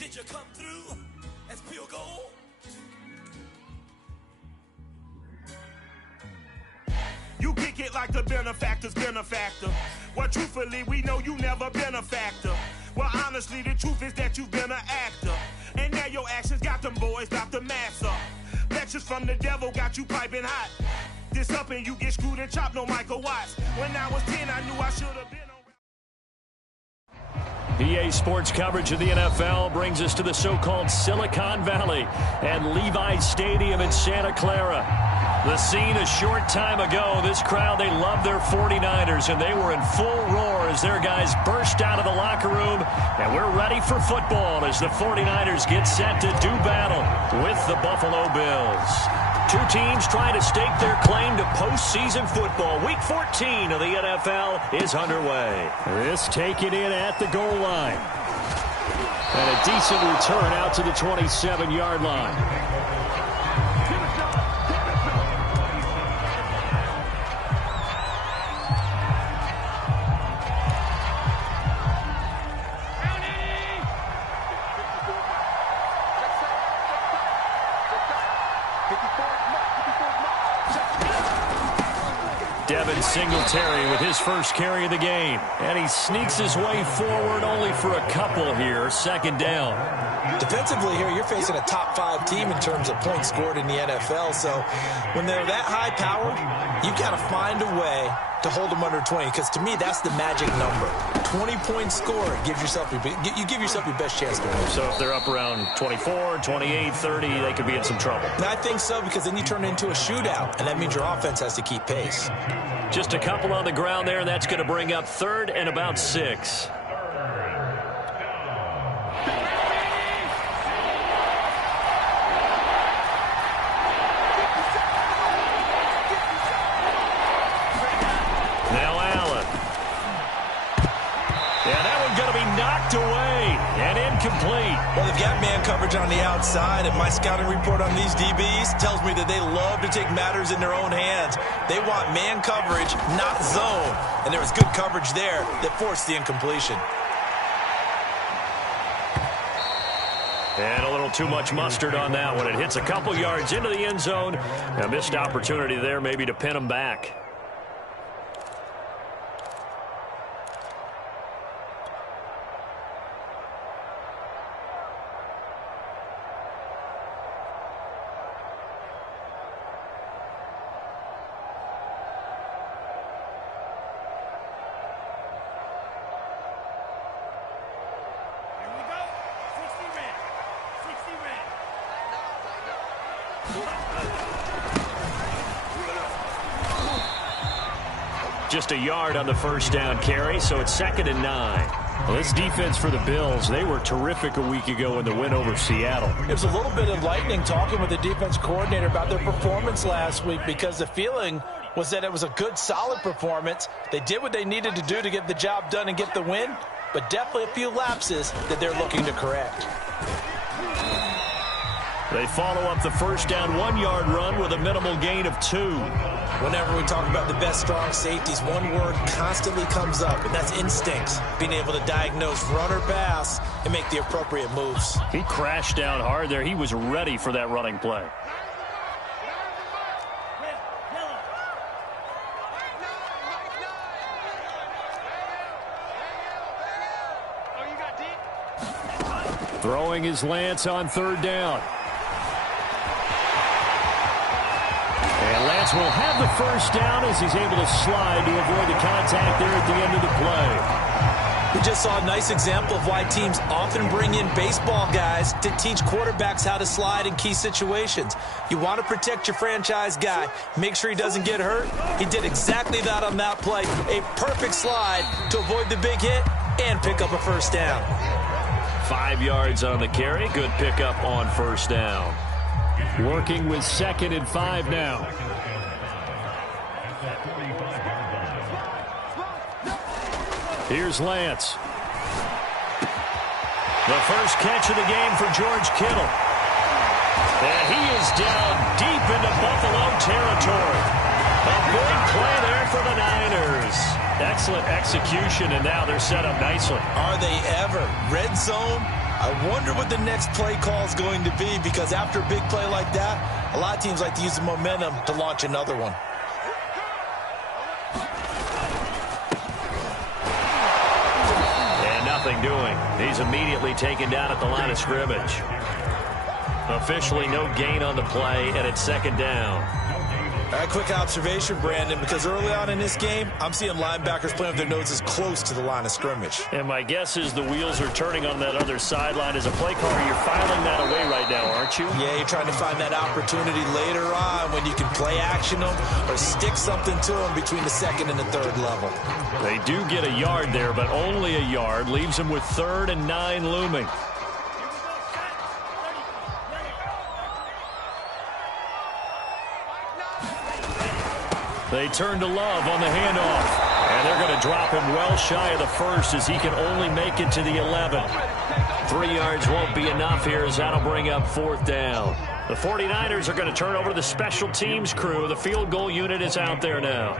Did you come through as pure gold? You kick it like the benefactor's benefactor. Well, truthfully, we know you never been a factor. Well, honestly, the truth is that you've been an actor. And now your actions got them boys got the mask up. Lectures from the devil got you piping hot. This up and you get screwed and chopped, no Michael Watts. When I was 10, I knew I should have been on. EA Sports coverage of the NFL brings us to the so-called Silicon Valley and Levi's Stadium in Santa Clara. The scene a short time ago, this crowd, they love their 49ers, and they were in full roar as their guys burst out of the locker room, and we're ready for football as the 49ers get set to do battle with the Buffalo Bills. Two teams trying to stake their claim to postseason football. Week 14 of the NFL is underway. This taken in at the goal line. And a decent return out to the 27-yard line. Singletary with his first carry of the game. And he sneaks his way forward only for a couple here. Second down. Defensively here, you're facing a top 5 team in terms of points scored in the NFL. So when they're that high powered, you've got to find a way to hold them under 20. Because to me, that's the magic number. 20 points scored. You give yourself your best chance to win. So if they're up around 24, 28, 30, they could be in some trouble. And I think so, because then you turn it into a shootout. And that means your offense has to keep pace. Just a couple on the ground there. That's going to bring up 3rd and about 6. Now Allen. Yeah, that one's going to be knocked away and incomplete. Well, they've got man coverage on the outside, and my scouting report on these DBs tells me that they love to take matters in their own hands. They want man coverage, not zone. And there was good coverage there that forced the incompletion. And a little too much mustard on that one. It hits a couple yards into the end zone. A missed opportunity there maybe to pin them back. Just a yard on the first down carry, so it's 2nd and 9. Well, this defense for the Bills, they were terrific a week ago in the win over Seattle. It was a little bit enlightening talking with the defense coordinator about their performance last week, because the feeling was that it was a good, solid performance. They did what they needed to do to get the job done and get the win, but definitely a few lapses that they're looking to correct. They follow up the first down 1-yard run with a minimal gain of 2. Whenever we talk about the best strong safeties, one word constantly comes up, and that's instincts. Being able to diagnose run or pass and make the appropriate moves. He crashed down hard there. He was ready for that running play. Throwing his Lance on 3rd down. And Lance will have the first down as he's able to slide to avoid the contact there at the end of the play. We just saw a nice example of why teams often bring in baseball guys to teach quarterbacks how to slide in key situations. You want to protect your franchise guy. Make sure he doesn't get hurt. He did exactly that on that play. A perfect slide to avoid the big hit and pick up a first down. 5 yards on the carry. Good pickup on first down. Working with 2nd and 5 now. Here's Lance. The first catch of the game for George Kittle. And he is down deep into Buffalo territory. A big play there for the Niners. Excellent execution, and now they're set up nicely. Are they ever? Red zone, I wonder what the next play call is going to be, because after a big play like that, a lot of teams like to use the momentum to launch another one. And nothing doing. He's immediately taken down at the line of scrimmage. Officially no gain on the play, and it's second down. A quick observation, Brandon, because early on in this game, I'm seeing linebackers playing with their noses close to the line of scrimmage. And my guess is the wheels are turning on that other sideline. As a play caller, you're filing that away right now, aren't you? Yeah, you're trying to find that opportunity later on when you can play action them or stick something to them between the second and the third level. They do get a yard there, but only a yard. Leaves them with 3rd and 9 looming. They turn to Love on the handoff. And they're going to drop him well shy of the first as he can only make it to the 11. 3 yards won't be enough here as that'll bring up 4th down. The 49ers are going to turn over to the special teams crew. The field goal unit is out there now.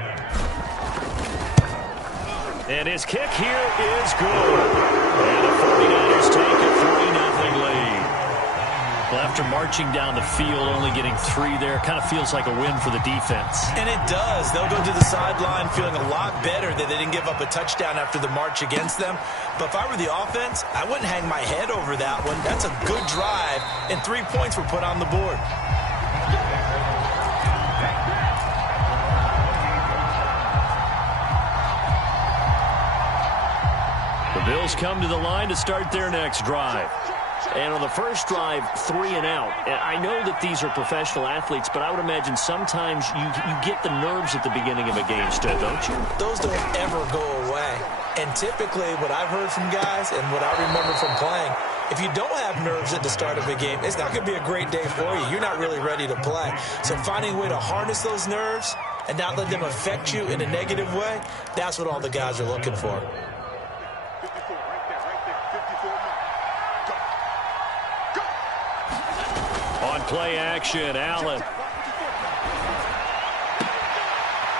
And his kick here is good. And the 49ers take a 3-0 lead. Well, after marching down the field, only getting 3 there, kind of feels like a win for the defense. And it does. They'll go to the sideline feeling a lot better that they didn't give up a touchdown after the march against them. But if I were the offense, I wouldn't hang my head over that one. That's a good drive, and 3 points were put on the board. The Bills come to the line to start their next drive. And on the first drive, 3 and out. I know that these are professional athletes, but I would imagine sometimes you get the nerves at the beginning of a game, Stu, don't you? Those don't ever go away. And typically what I've heard from guys and what I remember from playing, if you don't have nerves at the start of a game, it's not going to be a great day for you. You're not really ready to play. So finding a way to harness those nerves and not let them affect you in a negative way, that's what all the guys are looking for. Play action, Allen.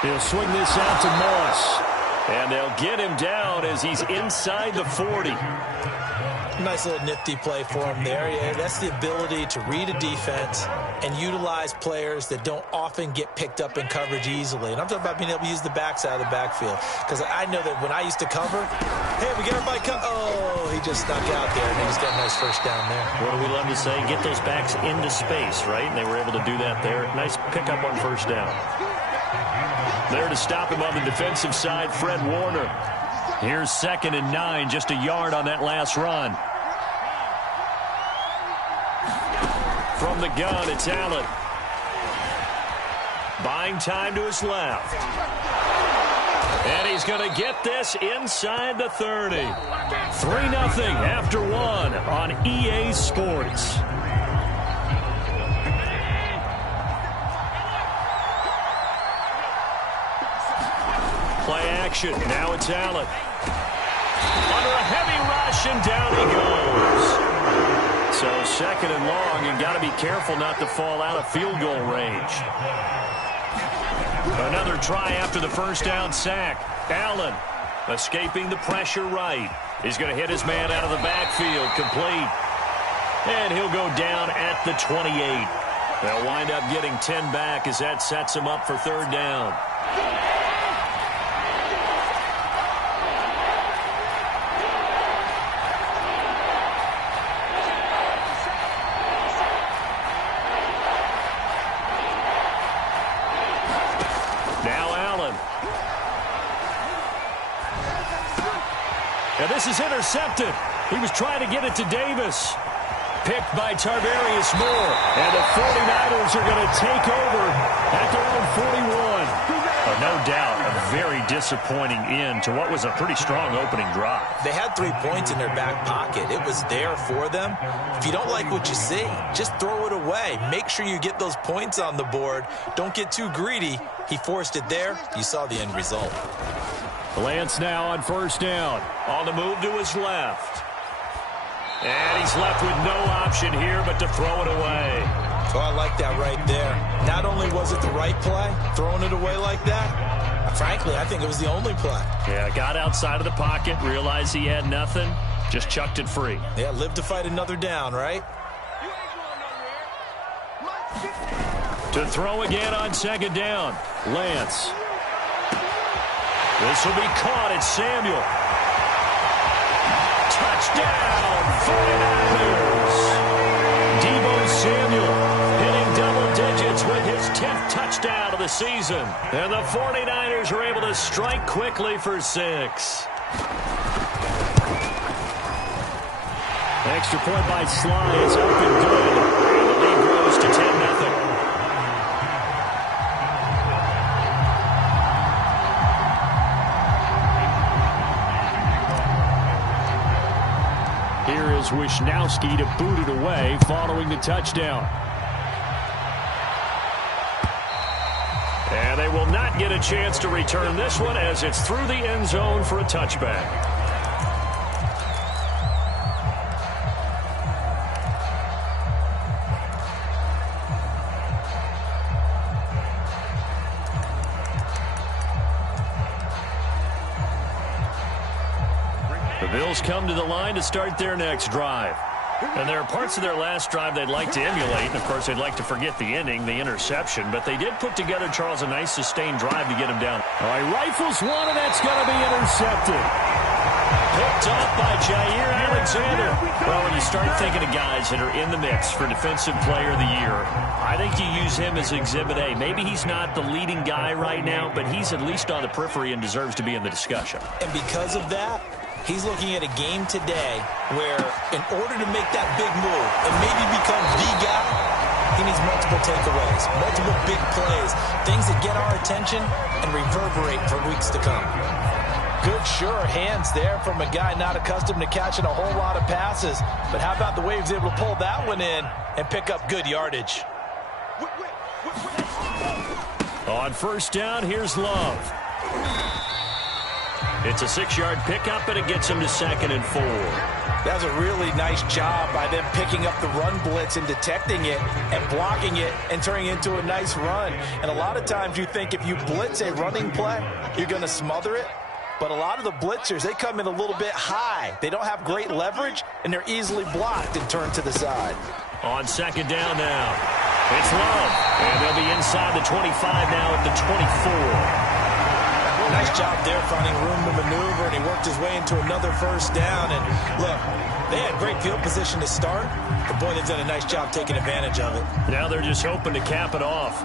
He'll swing this out to Moss. And they'll get him down as he's inside the 40. Nice little nifty play for him there. Yeah, that's the ability to read a defense and utilize players that don't often get picked up in coverage easily. And I'm talking about being able to use the backside of the backfield. Because I know that when I used to cover, hey, we get everybody oh, he just snuck out there, and he just got a nice first down there. What do we love to say? Get those backs into space, right? And they were able to do that there. Nice pickup on first down. There to stop him on the defensive side, Fred Warner. Here's 2nd and 9, just a yard on that last run. From the gun, it's Allen. Buying time to his left. And he's going to get this inside the 30. 3-0 after 1 on EA Sports. Play action. Now it's Allen. Under a heavy rush, and down he goes. So 2nd and long, and got to be careful not to fall out of field goal range. Another try after the first down sack. Allen escaping the pressure right. He's going to hit his man out of the backfield. Complete. And he'll go down at the 28. They'll wind up getting 10 back as that sets him up for 3rd down. Now this is intercepted. He was trying to get it to Davis. Picked by Tarvarius Moore. And the 49ers are going to take over at their own 41. No doubt a very disappointing end to what was a pretty strong opening drive. They had 3 points in their back pocket. It was there for them. If you don't like what you see, just throw it away. Make sure you get those points on the board. Don't get too greedy. He forced it there. You saw the end result. Lance now on first down. On the move to his left. And he's left with no option here but to throw it away. Oh, I like that right there. Not only was it the right play, throwing it away like that, frankly, I think it was the only play. Yeah, got outside of the pocket, realized he had nothing, Just chucked it free. Yeah, live to fight another down, right? To throw again on second down. Lance. This will be caught. It's Samuel. Touchdown, 49ers. Deebo Samuel hitting double digits with his 10th touchdown of the season. And the 49ers are able to strike quickly for 6. Extra point by Sly is up and good. And the lead grows to 10-0. Here is Wisnowski to boot it away following the touchdown. And they will not get a chance to return this one as it's through the end zone for a touchback. The Bills come to the line to start their next drive. And there are parts of their last drive they'd like to emulate. And, of course, they'd like to forget the ending, the interception. But they did put together, Charles, a nice sustained drive to get him down. All right, rifles one, and that's going to be intercepted. Picked off by Jair Alexander. Well, when you start thinking of guys that are in the mix for Defensive Player of the Year, I think you use him as Exhibit A. Maybe he's not the leading guy right now, but he's at least on the periphery and deserves to be in the discussion. And because of that, he's looking at a game today where in order to make that big move and maybe become the guy, he needs multiple takeaways, multiple big plays, things that get our attention and reverberate for weeks to come. Good, sure hands there from a guy not accustomed to catching a whole lot of passes. But how about the way he was able to pull that one in and pick up good yardage? On first down, here's Love. It's a 6-yard pickup, and it gets him to 2nd and 4. That was a really nice job by them picking up the run blitz and detecting it and blocking it and turning it into a nice run. And a lot of times you think if you blitz a running play, you're going to smother it. But a lot of the blitzers, they come in a little bit high. They don't have great leverage, and they're easily blocked and turned to the side. On second down now, it's Love. And they'll be inside the 25 now at the 24. Nice job there finding room to maneuver, and he worked his way into another first down. And look, they had great field position to start, but boy, they've done a nice job taking advantage of it. Now they're just hoping to cap it off.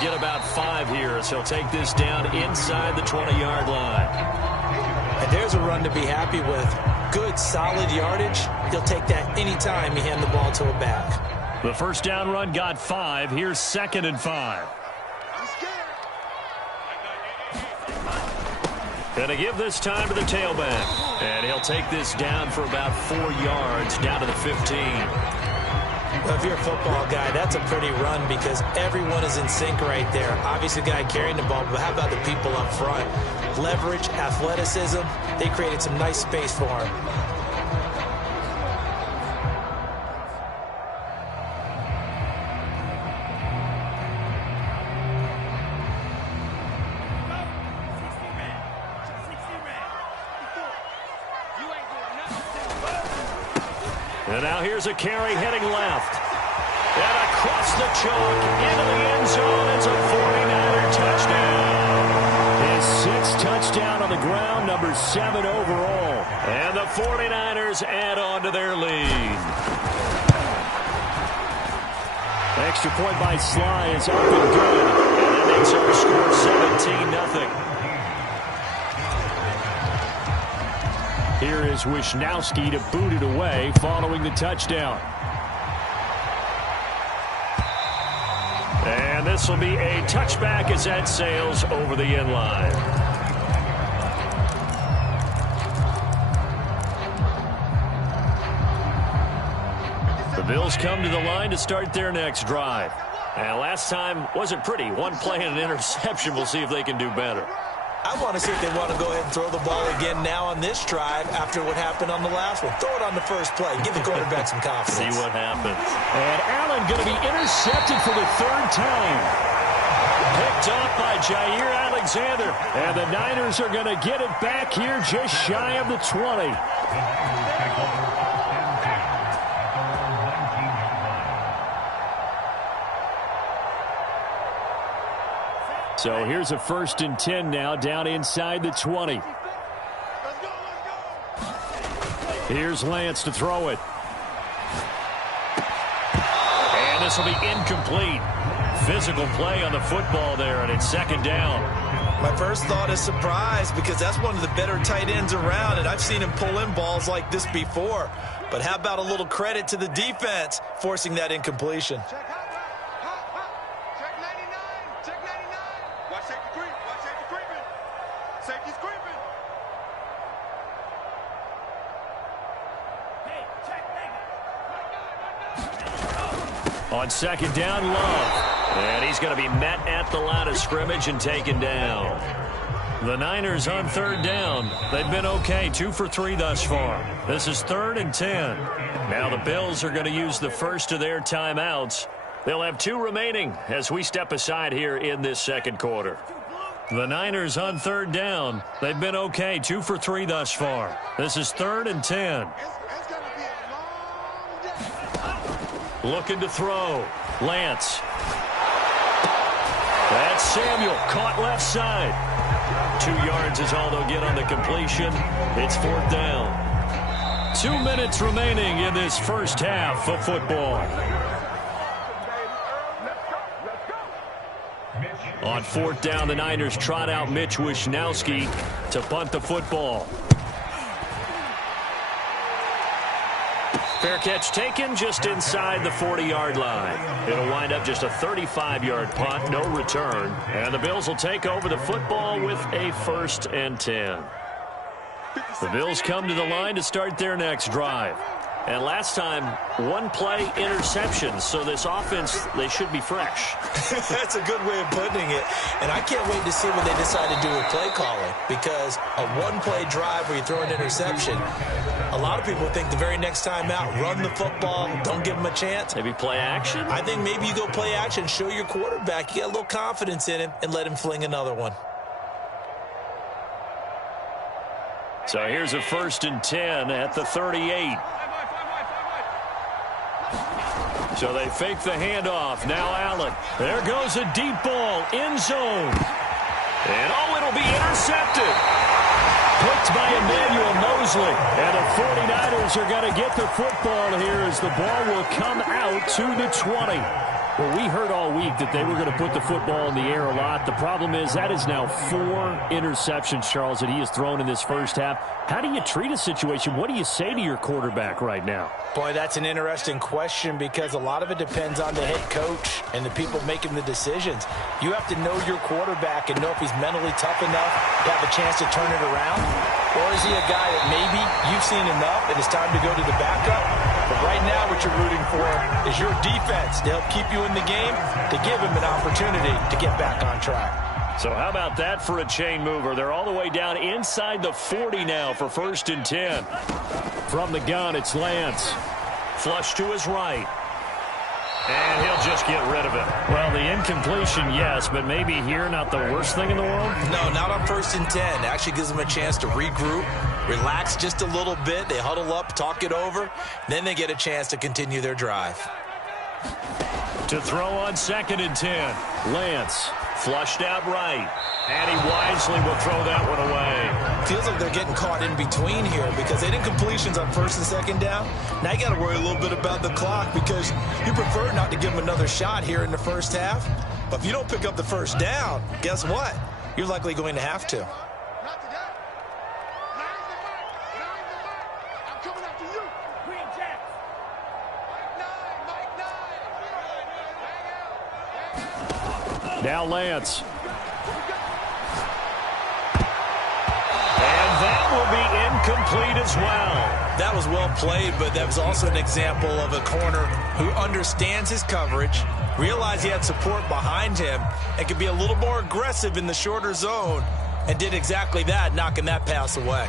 Get about 5 here as he'll take this down inside the 20-yard line. And there's a run to be happy with. Good, solid yardage. He'll take that anytime you hand the ball to a back. The first down run got 5. Here's 2nd and 5. Gonna give this time to the tailback. And he'll take this down for about 4 yards down to the 15. Well, if you're a football guy, that's a pretty run because everyone is in sync right there. Obviously, the guy carrying the ball, but how about the people up front? Leverage, athleticism, they created some nice space for him. And now here's a carry heading left. And across the chalk into the end zone. It's a 49er touchdown. His 6th touchdown on the ground, number 7 overall. And the 49ers add on to their lead. Extra point by Sly is up and good. And that makes our score 17-0. Here is Wisnowski to boot it away following the touchdown. And this will be a touchback as that sails over the end line. The Bills come to the line to start their next drive. And last time wasn't pretty. 1 play and an interception. We'll see if they can do better. I want to see if they want to go ahead and throw the ball again now on this drive after what happened on the last one. Throw it on the first play. Give the quarterback some confidence. See what happens. And Allen going to be intercepted for the third time. Picked off by Jair Alexander. And the Niners are going to get it back here just shy of the 20. So here's a 1st and 10 now down inside the 20. Here's Lance to throw it. And this will be incomplete. Physical play on the football there, and it's 2nd down. My first thought is surprise because that's one of the better tight ends around, and I've seen him pull in balls like this before. But how about a little credit to the defense forcing that incompletion? On 2nd down, Love. And he's going to be met at the line of scrimmage and taken down. The Niners on 3rd down. They've been okay, 2 for 3 thus far. This is 3rd and 10. Now the Bills are going to use the first of their timeouts. They'll have 2 remaining as we step aside here in this 2nd quarter. The Niners on 3rd down. They've been okay, 2 for 3 thus far. This is 3rd and 10. Looking to throw. Lance. That's Samuel. Caught left side. 2 yards is all they'll get on the completion. It's 4th down. 2 minutes remaining in this first half of football. On 4th down, the Niners trot out Mitch Wishnowski to punt the football. Fair catch taken just inside the 40-yard line. It'll wind up just a 35-yard punt, no return. And the Bills will take over the football with a 1st and 10. The Bills come to the line to start their next drive. And last time, 1-play interceptions. So this offense, they should be fresh. That's a good way of putting it. And I can't wait to see what they decide to do with play calling. Because a 1-play drive where you throw an interception, a lot of people think the very next time out, run the football, don't give them a chance. Maybe play action? I think maybe you go play action, show your quarterback, you get a little confidence in him, and let him fling another one. So here's a 1st and 10 at the 38. So they fake the handoff. Now Allen. There goes a deep ball. End zone. And, it'll be intercepted. Picked by Emmanuel Mosley. And the 49ers are going to get the football here as the ball will come out to the 20. Well, we heard all week that they were going to put the football in the air a lot. The problem is that is now 4 interceptions, Charles, that he has thrown in this first half. How do you treat a situation? What do you say to your quarterback right now? Boy, that's an interesting question because a lot of it depends on the head coach and the people making the decisions. You have to know your quarterback and know if he's mentally tough enough to have a chance to turn it around. Or is he a guy that maybe you've seen enough and it's time to go to the backup? But right now what you're rooting for is your defense to help keep you in the game, to give him an opportunity to get back on track. So how about that for a chain mover? They're all the way down inside the 40 now for 1st and 10. From the gun, it's Lance. Flush to his right. And he'll just get rid of it. Well, the incompletion, yes, but maybe here not the worst thing in the world? No, not on 1st and 10. It actually gives them a chance to regroup, relax just a little bit. They huddle up, talk it over. Then they get a chance to continue their drive. To throw on 2nd and 10. Lance flushed out right. And he wisely will throw that one away. Feels like they're getting caught in between here because they did completions on 1st and 2nd down. Now you got to worry a little bit about the clock because you prefer not to give them another shot here in the first half. But if you don't pick up the 1st down, guess what? You're likely going to have to. Now Lance. And that will be incomplete as well. That was well played, but that was also an example of a corner who understands his coverage, realized he had support behind him, and could be a little more aggressive in the shorter zone and did exactly that, knocking that pass away.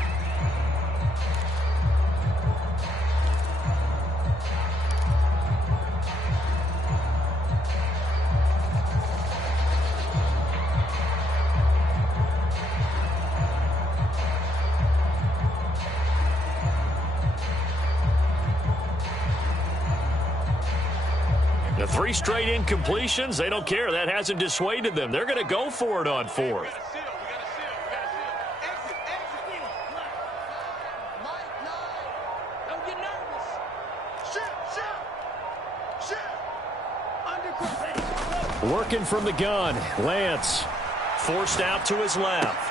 The 3 straight incompletions, they don't care. That hasn't dissuaded them. They're going to go for it on 4th. Working from the gun, Lance forced out to his left.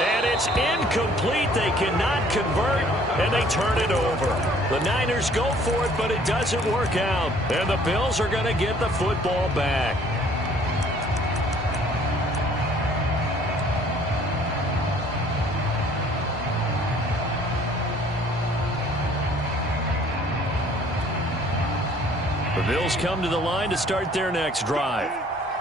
And it's incomplete. They cannot convert, and they turn it over. The Niners go for it, but it doesn't work out. And the Bills are going to get the football back. The Bills come to the line to start their next drive.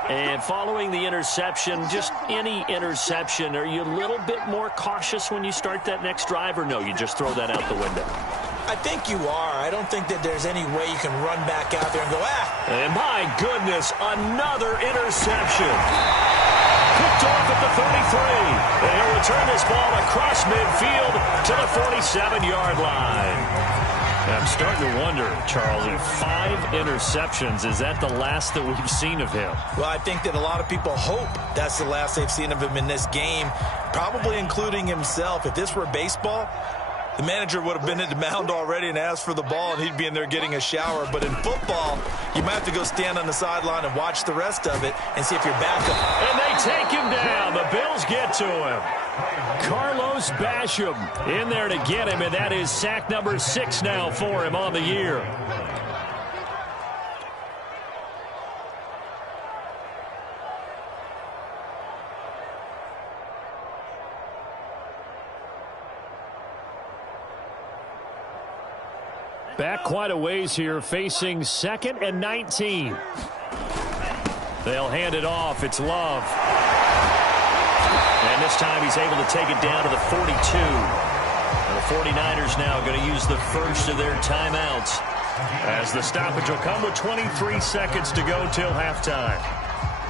And following the interception, just any interception, are you a little bit more cautious when you start that next drive, or no, you just throw that out the window? I think you are. I don't think that there's any way you can run back out there and go, And my goodness, another interception. Picked off at the 33. And he'll return this ball across midfield to the 47-yard line. I'm starting to wonder, Charlie, 5 interceptions. Is that the last that we've seen of him? Well, I think that a lot of people hope that's the last they've seen of him in this game, probably including himself. If this were baseball, the manager would have been at the mound already and asked for the ball, and he'd be in there getting a shower. But in football, you might have to go stand on the sideline and watch the rest of it and see if you're back up. And they take him down. The Bills get to him. Carlos Basham in there to get him, and that is sack number 6 now for him on the year. Back quite a ways here, facing 2nd and 19. They'll hand it off. It's Love. And this time he's able to take it down to the 42. And the 49ers now going to use the first of their timeouts, as the stoppage will come with 23 seconds to go till halftime.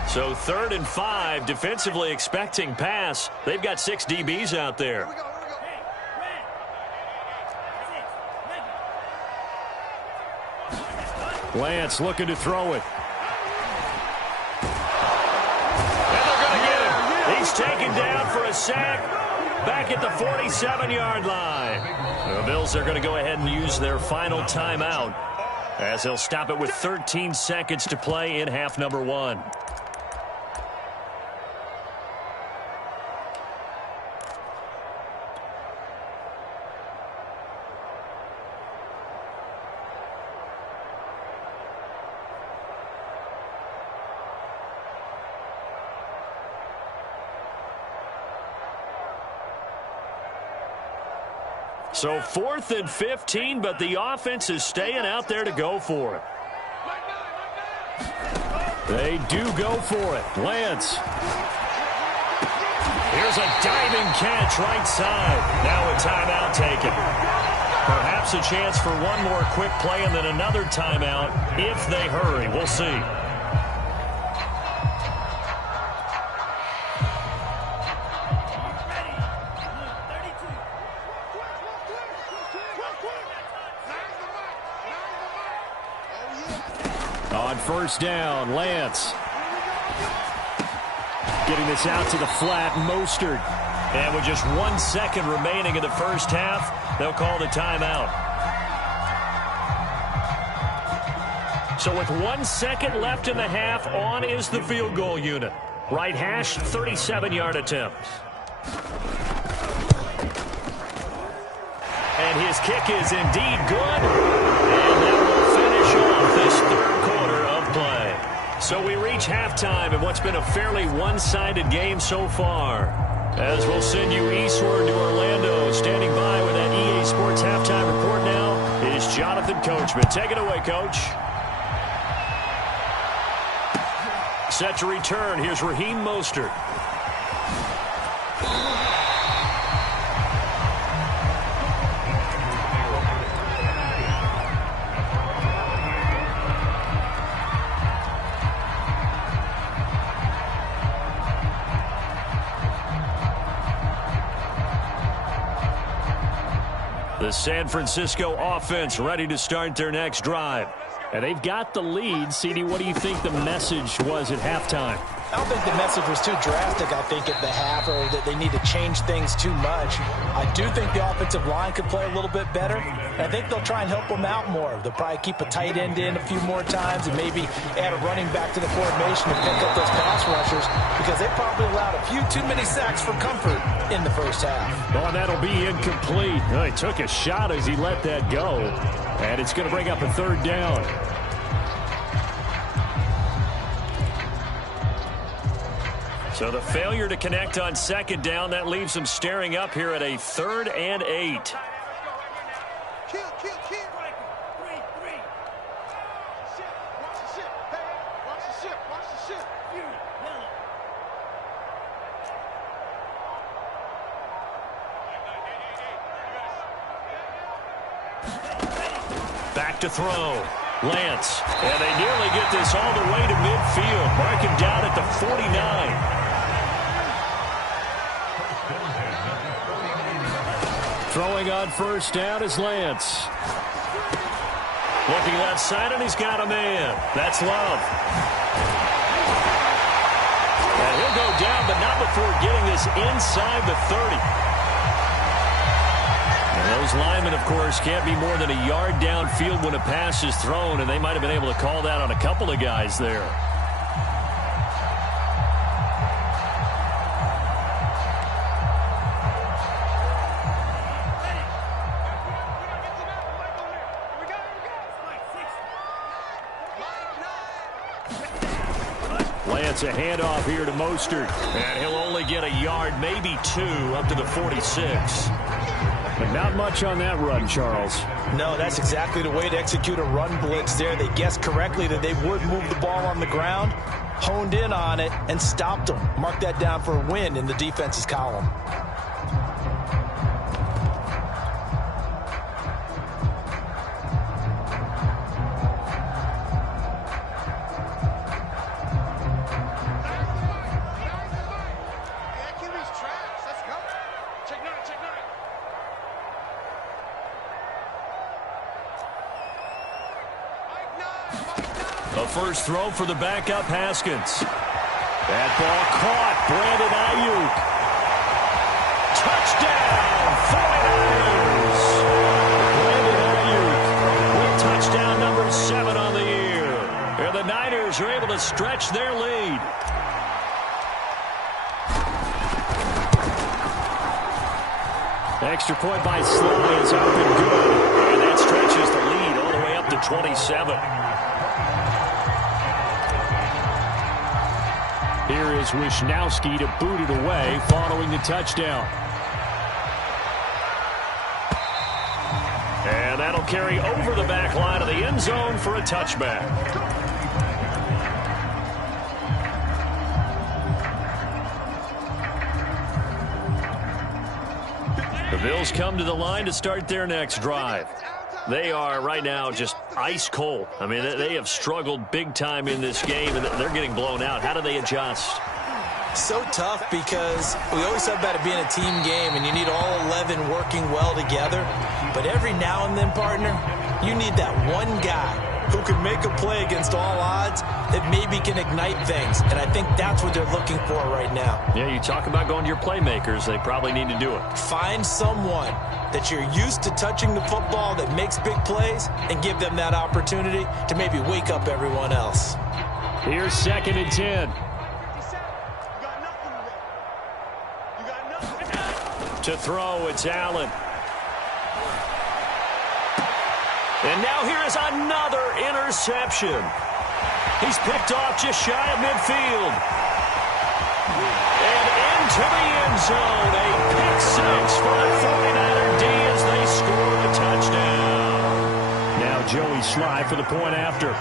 So 3rd and 5, defensively expecting pass. They've got 6 DBs out there. Lance looking to throw it. And they're going to get him. He's taken down for a sack back at the 47-yard line. The Bills are going to go ahead and use their final timeout, as they'll stop it with 13 seconds to play in half number 1. So 4th and 15, but the offense is staying out there to go for it. They do go for it. Lance. Here's a diving catch right side. Now a timeout taken. Perhaps a chance for one more quick play and then another timeout if they hurry. We'll see. On first down, Lance. Getting this out to the flat, Mostert. And with just 1 second remaining in the first half, they'll call the timeout. So with 1 second left in the half, on is the field goal unit. Right hash, 37-yard attempt. And his kick is indeed good. And that will finish off this third quarter of play. So we reach halftime in what's been a fairly one-sided game so far. As we'll send you eastward to Orlando. Standing by with that EA Sports halftime report now is Jonathan Coachman. Take it away, Coach. Set to return. Here's Raheem Mostert. The San Francisco offense ready to start their next drive. And they've got the lead. CD, what do you think the message was at halftime? I don't think the message was too drastic, I think, at the half, or that they need to change things too much. I do think the offensive line could play a little bit better. And I think they'll try and help them out more. They'll probably keep a tight end in a few more times and maybe add a running back to the formation to pick up those pass rushers, because they probably allowed a few too many sacks for comfort in the first half. Oh, and that'll be incomplete. He took a shot as he let that go. And it's going to bring up a third down. So the failure to connect on second down, that leaves them staring up here at a 3rd and 8. Back to throw. Lance. And they nearly get this all the way to midfield. Mark him down at the 49. Throwing on first down is Lance. Looking left side, and he's got a man. That's Love. And he'll go down, but not before getting this inside the 30. And those linemen, of course, can't be more than a yard downfield when a pass is thrown, and they might have been able to call that on a couple of guys there. Lance, a handoff here to Mostert. And he'll only get a yard, maybe 2, up to the 46. But not much on that run, Charles. No, that's exactly the way to execute a run blitz there. They guessed correctly that they would move the ball on the ground, honed in on it, and stopped them. Mark that down for a win in the defense's column. A first throw for the backup Haskins. That ball caught. Brandon Ayuk. Touchdown, 49ers. Brandon Ayuk with touchdown number 7 on the year. And the Niners are able to stretch their lead. Extra point by Sly is up and good. And that stretches the lead all the way up to 27. Here is Wishnowski to boot it away following the touchdown. And that'll carry over the back line of the end zone for a touchback. The Bills come to the line to start their next drive. They are right now just ice cold. I mean, they have struggled big time in this game, and they're getting blown out. How do they adjust? So tough, because we always talk about it being a team game, and you need all 11 working well together. But every now and then, partner, you need that one guy who can make a play against all odds that maybe can ignite things. And I think that's what they're looking for right now. Yeah, you talk about going to your playmakers. They probably need to do it. Find someone that you're used to touching the football that makes big plays and give them that opportunity to maybe wake up everyone else. Here's 2nd and 10. To throw, it's Allen. And now here is another interception. He's picked off just shy of midfield. And into the end zone. A pick 6 for the 49er D as they score the touchdown. Now Joey Sly for the point after.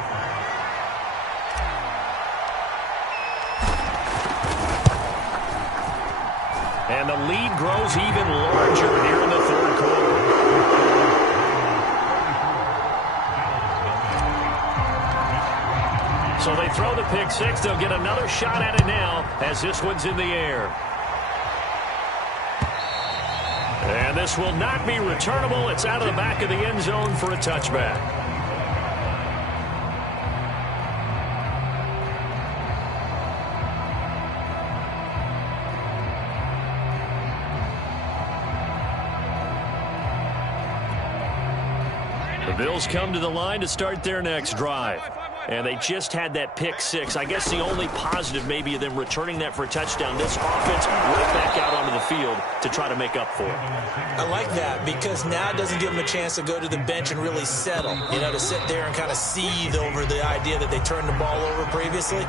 And the lead grows even larger here in the 3rd quarter. So they throw the pick 6. They'll get another shot at it now as this one's in the air. And And this will not be returnable. It's out of the back of the end zone for a touchback. The Bills come to the line to start their next drive. And they just had that pick six. I guess the only positive maybe of them returning that for a touchdown. This offense right back out onto the field to try to make up for it. I like that because now it doesn't give them a chance to go to the bench and really settle. You know, to sit there and kind of seethe over the idea that they turned the ball over previously.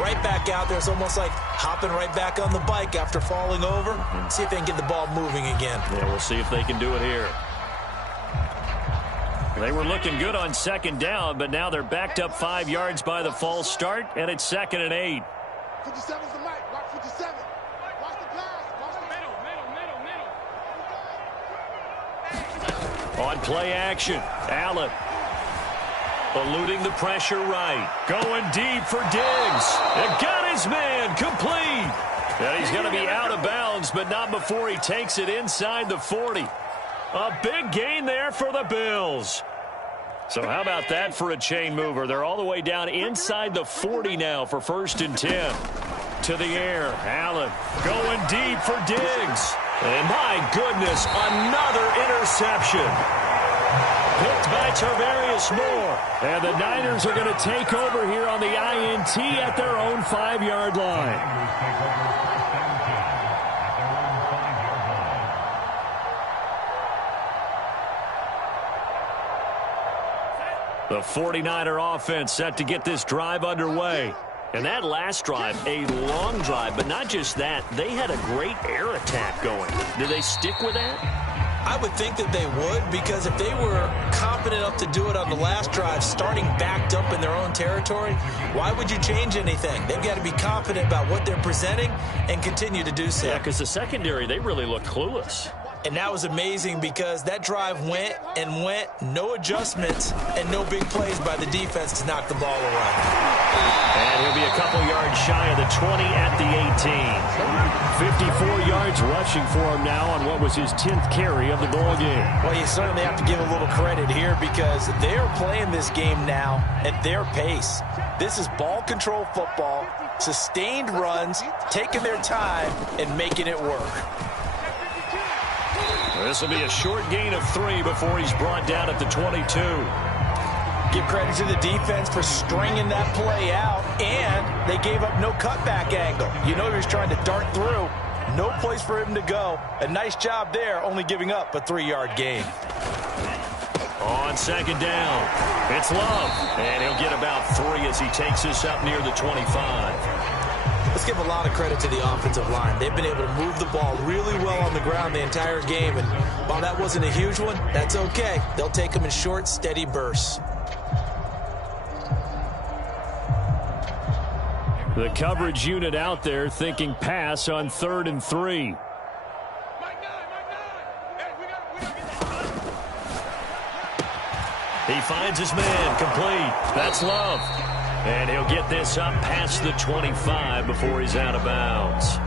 Right back out there. It's almost like hopping right back on the bike after falling over. See if they can get the ball moving again. Yeah, we'll see if they can do it here. They were looking good on second down, but now they're backed up 5 yards by the false start, and it's 2nd and 8. 57's the mic. Watch 57. Watch the pass. Watch the middle. On play action, Allen eluding the pressure right. Going deep for Diggs. And got his man complete. And he's going to be out of bounds, but not before he takes it inside the 40. A big gain there for the Bills. So how about that for a chain mover? They're all the way down inside the 40 now for 1st and 10. To the air, Allen going deep for Diggs. And my goodness, another interception. Picked by Tarvarius Moore. And the Niners are going to take over here on the INT at their own 5-yard line. The 49er offense set to get this drive underway. And that last drive, a long drive, but not just that. They had a great air attack going. Do they stick with that? I would think that they would, because if they were confident enough to do it on the last drive, starting backed up in their own territory, why would you change anything? They've got to be confident about what they're presenting and continue to do so. Yeah, because the secondary, they really look clueless. And that was amazing because that drive went and went, no adjustments, and no big plays by the defense to knock the ball away. And he'll be a couple yards shy of the 20 at the 18. 54 yards rushing for him now on what was his 10th carry of the ball game. Well, you certainly have to give a little credit here because they're playing this game now at their pace. This is ball control football, sustained runs, taking their time, and making it work. This will be a short gain of 3 before he's brought down at the 22. Give credit to the defense for stringing that play out, and they gave up no cutback angle. You know he was trying to dart through. No place for him to go. A nice job there, only giving up a 3-yard gain. On second down, it's Love, and he'll get about 3 as he takes this up near the 25. Let's give a lot of credit to the offensive line. They've been able to move the ball really well on the ground the entire game, and while that wasn't a huge one, that's okay. They'll take them in short, steady bursts. The coverage unit out there thinking pass on 3rd and 3. He finds his man complete. That's Love. And he'll get this up past the 25 before he's out of bounds.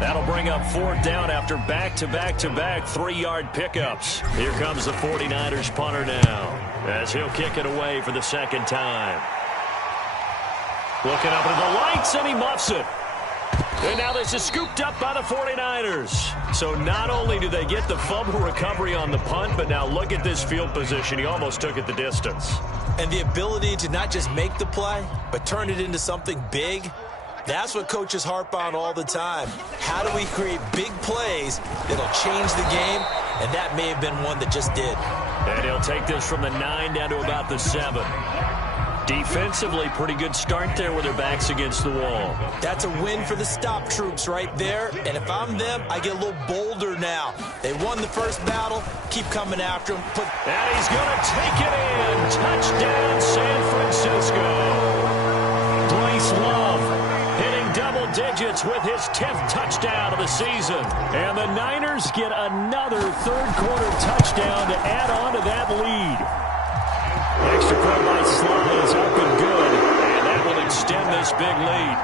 That'll bring up 4th down after back-to-back-to-back 3-yard pickups. Here comes the 49ers punter now as he'll kick it away for the 2nd time. Looking up at the lights, and he muffs it. And now this is scooped up by the 49ers. So not only do they get the fumble recovery on the punt, but now look at this field position. He almost took it the distance. And the ability to not just make the play, but turn it into something big, that's what coaches harp on all the time. How do we create big plays that'll change the game? And that may have been one that just did. And he'll take this from the 9 down to about the 7. Defensively, pretty good start there with their backs against the wall. That's a win for the stop troops right there. And if I'm them, I get a little bolder now. They won the first battle. Keep coming after them. And he's going to take it in. Touchdown, San Francisco. Bryce Love hitting double digits with his 10th touchdown of the season. And the Niners get another third-quarter touchdown to add on to that lead. Extra point by Sly is up and good, and that will extend this big lead.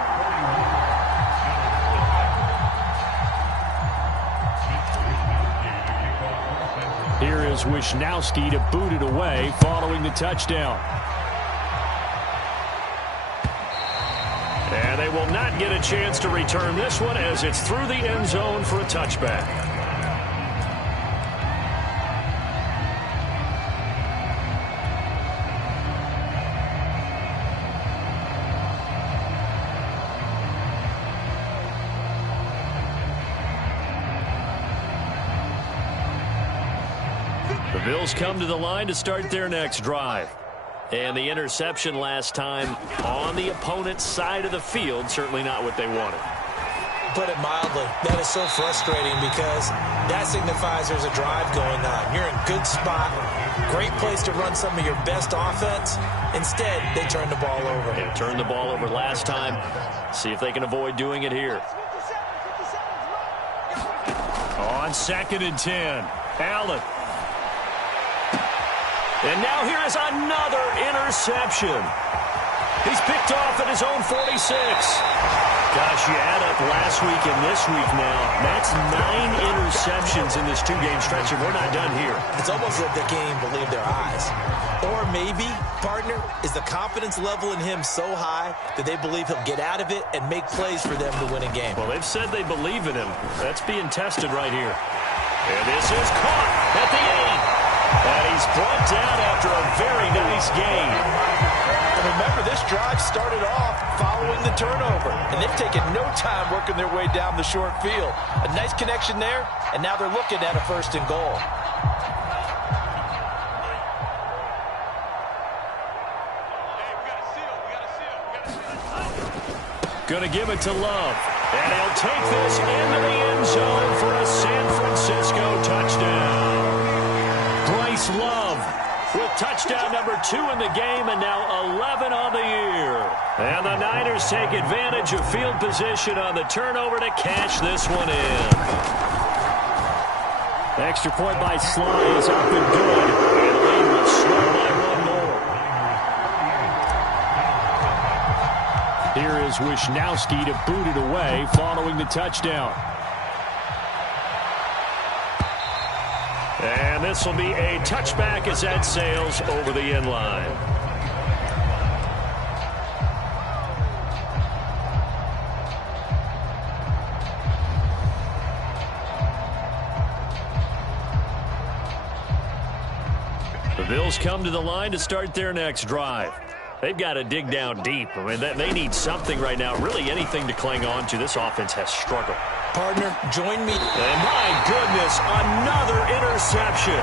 allows Wisnowski to boot it away following the touchdown. And they will not get a chance to return this one as it's through the end zone for a touchback. The Bills come to the line to start their next drive. And the interception last time on the opponent's side of the field, certainly not what they wanted. Put it mildly, that is so frustrating because that signifies there's a drive going on. You're in good spot, great place to run some of your best offense. Instead, they turn the ball over. They turned the ball over last time. See if they can avoid doing it here. On 2nd and 10, Allen. And now here is another interception. He's picked off at his own 46. Gosh, you add up last week and this week now. That's 9 interceptions in this 2-game stretch, and we're not done here. It's almost like they can't even believe their eyes. Or maybe, partner, is the confidence level in him so high that they believe he'll get out of it and make plays for them to win a game. Well, they've said they believe in him. That's being tested right here. And this is caught at the 8. And he's brought down after a very nice gain. And remember, this drive started off following the turnover. And they've taken no time working their way down the short field. A nice connection there, and now they're looking at a 1st and goal. Going to give it to Love. And he'll take this into the end zone for a San Francisco touchdown. Love with touchdown number 2 in the game and now 11 on the year. And the Niners take advantage of field position on the turnover to cash this one in. Extra point by Sly is up and good. And the lead will slow by 1 more. Here is Wisnowski to boot it away following the touchdown. And this will be a touchback as that sails over the end line. The Bills come to the line to start their next drive. They've got to dig down deep. I mean, they need something right now, really anything to cling on to. This offense has struggled. Partner, join me. And my goodness, another interception.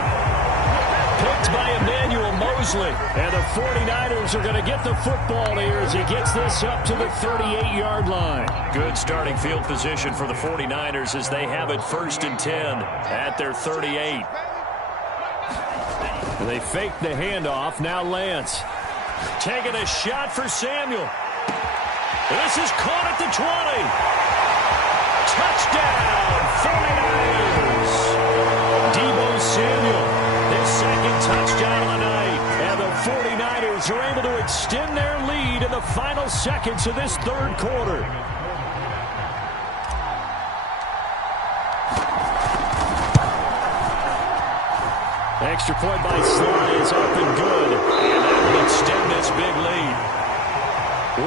Picked by Emmanuel Mosley. And the 49ers are going to get the football here as he gets this up to the 38-yard line. Good starting field position for the 49ers as they have it 1st and 10 at their 38. And they fake the handoff. Now Lance taking a shot for Samuel. This is caught at the 20. Touchdown, 49ers. Deebo Samuel, his 2nd touchdown of the night. And the 49ers are able to extend their lead in the final seconds of this 3rd quarter. Extra point by Sly is up and good. And that will extend this big lead.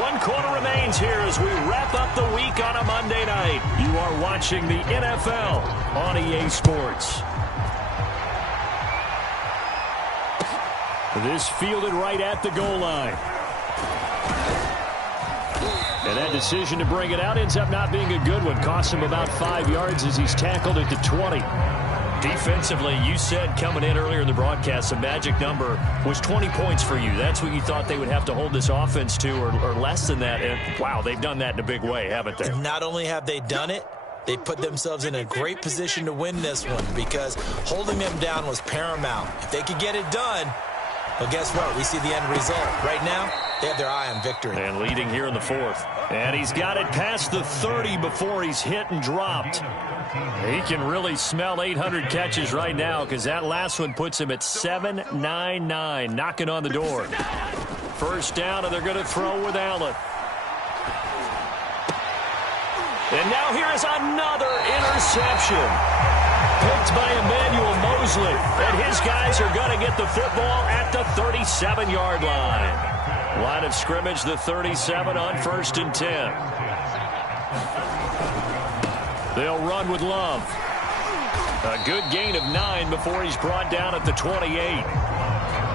1 quarter remains here as we wrap up the week on a Monday night. You are watching the NFL on EA Sports. This fielded right at the goal line. And that decision to bring it out ends up not being a good one. Costs him about 5 yards as he's tackled at the 20. Defensively, you said coming in earlier in the broadcast, the magic number was 20 points for you. That's what you thought they would have to hold this offense to, or less than that. And, wow, they've done that in a big way, haven't they? Not only have they done it, they put themselves in a great position to win this one because holding them down was paramount. If they could get it done, well, guess what? We see the end result. Right now, they have their eye on victory. And leading here in the 4th. And he's got it past the 30 before he's hit and dropped. He can really smell 800 catches right now because that last one puts him at 799, knocking on the door. 1st down, and they're going to throw with Allen. And now here is another interception. Picked by Emmanuel Mosley. And his guys are going to get the football at the 37-yard line. Line of scrimmage, the 37 on 1st and 10. They'll run with Love. A good gain of 9 before he's brought down at the 28.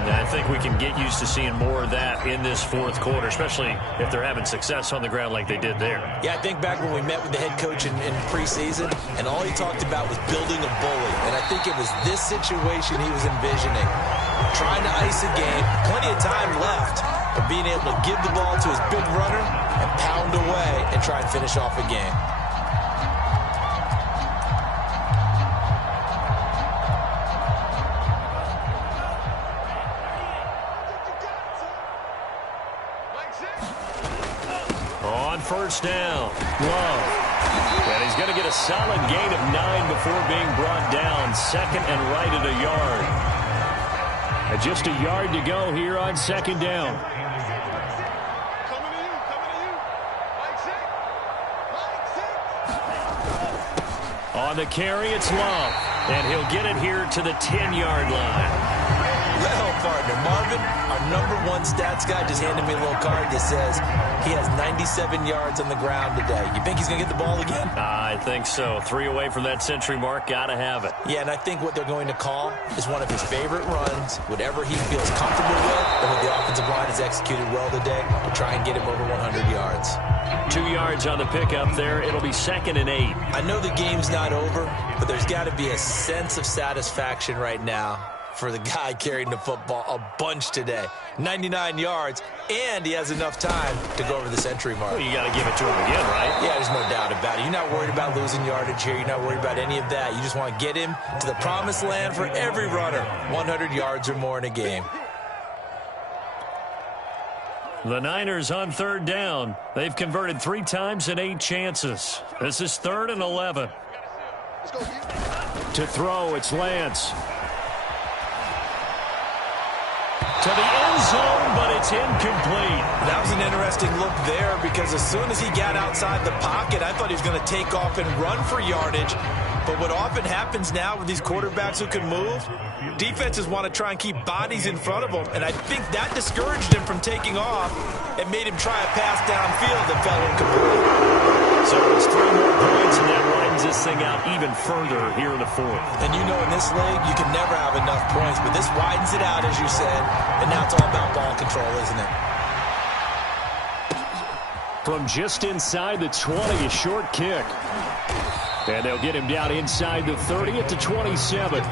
And I think we can get used to seeing more of that in this fourth quarter, especially if they're having success on the ground like they did there. Yeah, I think back when we met with the head coach in preseason, and all he talked about was building a bully. And I think it was this situation he was envisioning. Trying to ice a game, plenty of time left, but being able to give the ball to his big runner and pound away and try and finish off a game. On 1st down, Love. And he's going to get a solid gain of 9 before being brought down. 2nd and right at a yard. And just a yard to go here on 2nd down. Coming to you. Mike 6. On the carry, it's Love. And he'll get it here to the 10-yard line. Well, partner, Marvin, our #1 stats guy, just handed me a little card that says he has 97 yards on the ground today. You think he's going to get the ball again? I think so. 3 away from that century mark. Got to have it. Yeah, and I think what they're going to call is one of his favorite runs, whatever he feels comfortable with, and what the offensive line has executed well today to try and get him over 100 yards. 2 yards on the pickup there. It'll be 2nd and 8. I know the game's not over, but there's got to be a sense of satisfaction right now for the guy carrying the football a bunch today. 99 yards, and he has enough time to go over the century mark. Well, you got to give it to him again, right? Yeah, there's no doubt about it. You're not worried about losing yardage here. You're not worried about any of that. You just want to get him to the promised land for every runner. 100 yards or more in a game. The Niners on 3rd down. They've converted 3 times in 8 chances. This is 3rd and 11. To throw, it's Lance. To the end zone, but it's incomplete. That was an interesting look there because as soon as he got outside the pocket, I thought he was going to take off and run for yardage. But what often happens now with these quarterbacks who can move, defenses want to try and keep bodies in front of them. And I think that discouraged him from taking off and made him try a pass downfield that fell incomplete. So it's 3 more points, and that widens this thing out even further here in the 4th. And you know in this league, you can never have enough points, but this widens it out, as you said, and now it's all about ball control, isn't it? From just inside the 20, a short kick. And they'll get him down inside the 30 at the 27.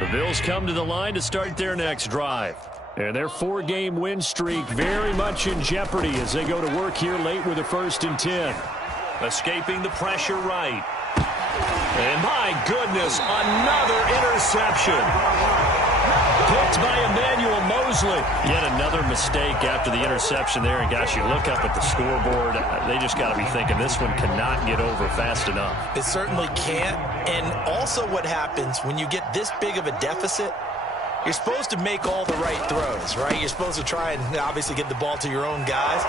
The Bills come to the line to start their next drive. And their 4-game win streak very much in jeopardy as they go to work here late with a 1st and 10. Escaping the pressure right. And my goodness, another interception. Picked by Emmanuel Mosley. Yet another mistake after the interception there. And gosh, you look up at the scoreboard, they just got to be thinking this one cannot get over fast enough. It certainly can't. And also what happens when you get this big of a deficit, you're supposed to make all the right throws, right? You're supposed to try and obviously get the ball to your own guys.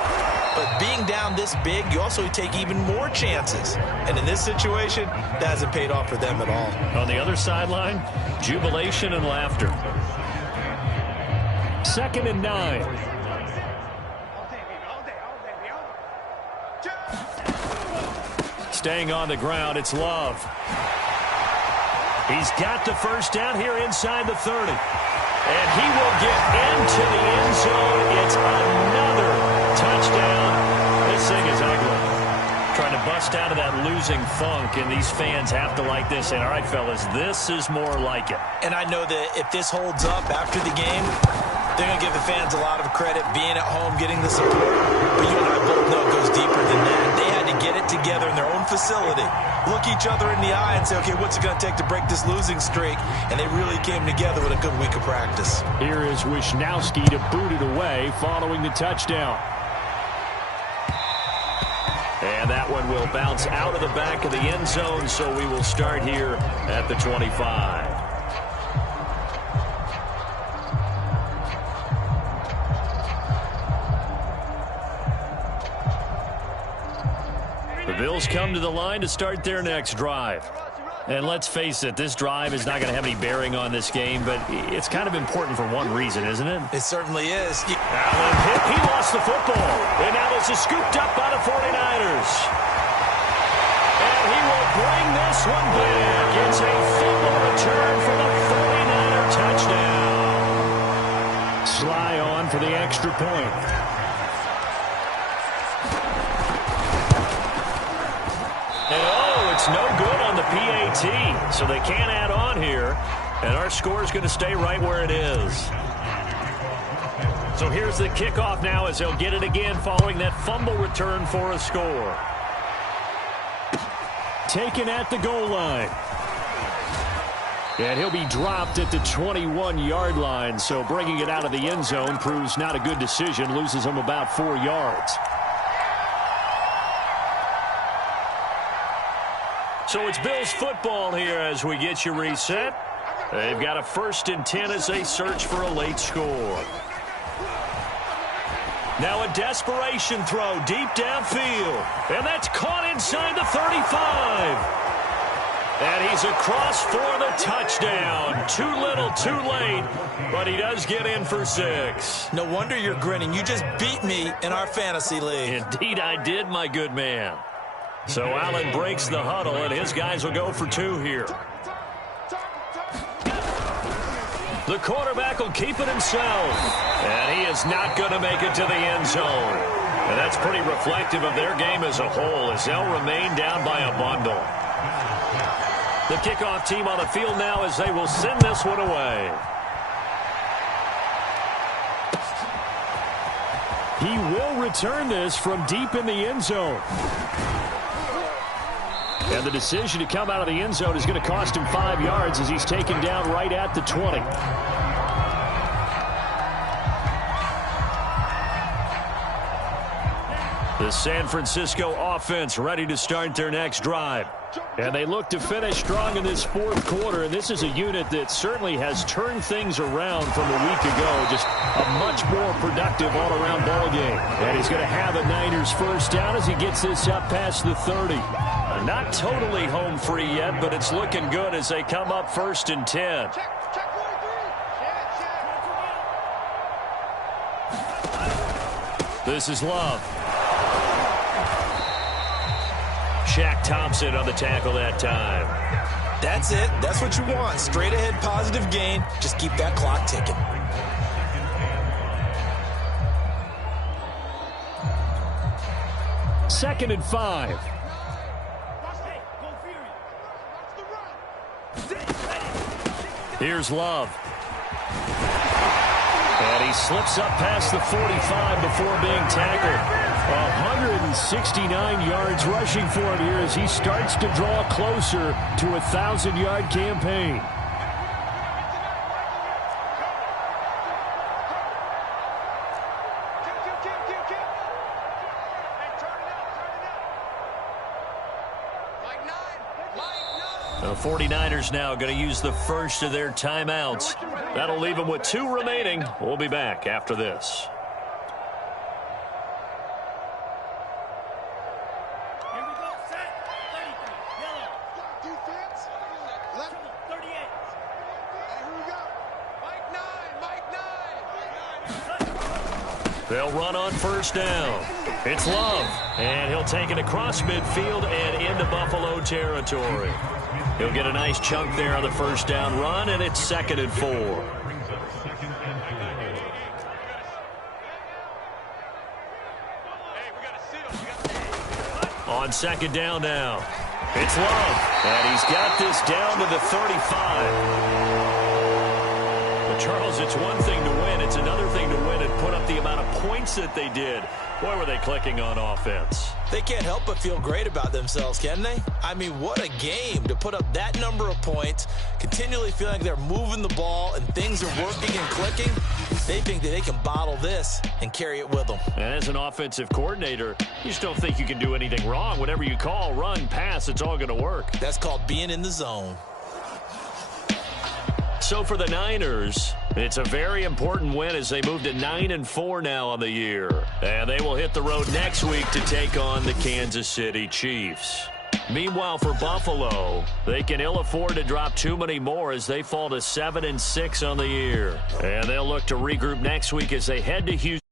But being down this big, you also take even more chances. And in this situation, that hasn't paid off for them at all. On the other sideline, jubilation and laughter. 2nd and 9. Staying on the ground, it's Love. He's got the 1st down here inside the 30. And he will get into the end zone. It's another touchdown. This thing is ugly. Trying to bust out of that losing funk, and these fans have to like this. And all right, fellas, this is more like it. And I know that if this holds up after the game, they're going to give the fans a lot of credit being at home, getting the support. But you and I both know it goes deeper than that. They had to get it together in their own facility, look each other in the eye and say, okay, what's it going to take to break this losing streak? And they really came together with a good week of practice. Here is Wisnowski to boot it away following the touchdown. And that that one will bounce out of the back of the end zone, so we will start here at the 25. The Bills come to the line to start their next drive. And let's face it, this drive is not going to have any bearing on this game, but it's kind of important for one reason, isn't it? It certainly is. Allen hit. He lost the football. And now this is scooped up by the 49ers. And he will bring this one back. It's a fumble return for the 49er touchdown. Sly on for the extra point. It's no good on the PAT, so they can't add on here, and our score is going to stay right where it is. So here's the kickoff now as they'll get it again following that fumble return for a score. Taken at the goal line. And he'll be dropped at the 21-yard line, so bringing it out of the end zone proves not a good decision, loses him about 4 yards. So it's Bills football here as we get you reset. They've got a 1st and 10 as they search for a late score. Now a desperation throw deep downfield. And that's caught inside the 35. And he's across for the touchdown. Too little, too late. But he does get in for 6. No wonder you're grinning. You just beat me in our fantasy league. Indeed I did, my good man. So Allen breaks the huddle, and his guys will go for 2 here. The quarterback will keep it himself. And he is not going to make it to the end zone. And that's pretty reflective of their game as a whole, as they'll remain down by a bundle. The kickoff team on the field now as they will send this one away. He will return this from deep in the end zone. And the decision to come out of the end zone is going to cost him 5 yards as he's taken down right at the 20. The San Francisco offense ready to start their next drive. And they look to finish strong in this 4th quarter. And this is a unit that certainly has turned things around from a week ago. Just a much more productive all-around ball game. And he's going to have a Niners 1st down as he gets this up past the 30. Not totally home free yet, but it's looking good as they come up 1st and 10. This is Love. Shaq Thompson on the tackle that time. That's it. That's what you want. Straight ahead positive gain. Just keep that clock ticking. Second and 5. Here's Love. And he slips up past the 45 before being tackled. 169 yards rushing for him here as he starts to draw closer to a 1,000-yard campaign. The 49ers now going to use the first of their timeouts. That'll leave them with 2 remaining. We'll be back after this. They'll run on 1st down. It's Love, and he'll take it across midfield and into Buffalo territory. He'll get a nice chunk there on the 1st down run, and it's 2nd and 4. On 2nd down now. It's Love, and he's got this down to the 35. But, Charles, it's one thing to win. It's another thing to win and put up the amount of points that they did. Boy, were they clicking on offense. They can't help but feel great about themselves, can they? I mean, what a game to put up that number of points, continually feeling like they're moving the ball and things are working and clicking. They think that they can bottle this and carry it with them. And as an offensive coordinator, you just don't think you can do anything wrong. Whatever you call, run, pass, it's all going to work. That's called being in the zone. So for the Niners, it's a very important win as they move to 9-4 now on the year. And they will hit the road next week to take on the Kansas City Chiefs. Meanwhile, for Buffalo, they can ill afford to drop too many more as they fall to 7-6 on the year. And they'll look to regroup next week as they head to Houston.